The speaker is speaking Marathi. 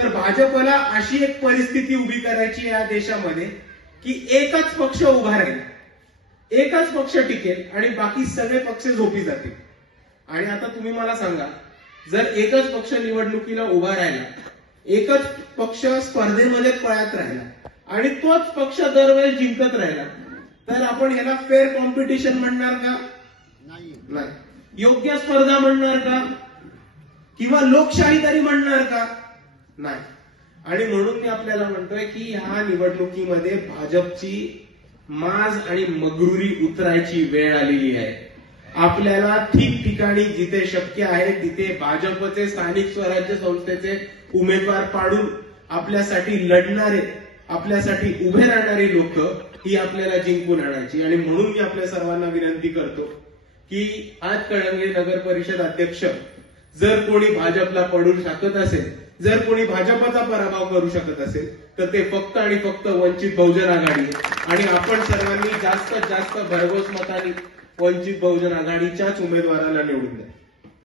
तर भाजपला अशी एक परिस्थिती उभी करायची या देशामध्ये की एकच पक्ष उभा राहील, एकच पक्ष टिकेल आणि बाकी सगळे पक्ष झोपी जातील. आणि आता तुम्ही मला सांगा, जर एकच पक्ष निवडणुकीला उभा राहिला, एकच पक्ष स्पर्धेमध्ये पळत राहिला आणि तोच पक्ष दरवेळेस जिंकत राहिला, तर आपण ह्याला फेअर कॉम्पिटिशन म्हणणार का? नाही. योग्य स्पर्धा म्हणणार का? किंवा लोकशाही तरी म्हणणार का? नाही. आणि म्हणून मी आपल्याला म्हणतोय की ह्या निवडणुकीमध्ये भाजपची माज आणि मगरुरी उतरायची वेळ आलेली आहे. आपल्याला ठिकठिकाणी जिथे शक्य आहे तिथे भाजपचे स्थानिक स्वराज्य संस्थेचे उमेदवार पाडून आपल्यासाठी लढणारे, आपल्यासाठी उभे राहणारी लोक ही आपल्याला जिंकून आणायची. आणि म्हणून मी आपल्या सर्वांना विनंती करतो की आज कळंगे नगर परिषद अध्यक्ष जर कोणी भाजपला पडू शकत असेल, जर कोणी भाजपचा पराभव करू शकत असेल, तर ते फक्त आणि फक्त वंचित बहुजन आघाडी. आणि आपण सर्वांनी जास्तीत जास्त भरघोस मतांनी वंचित बहुजन आघाडीच्याच उमेदवाराला निवडून द्या.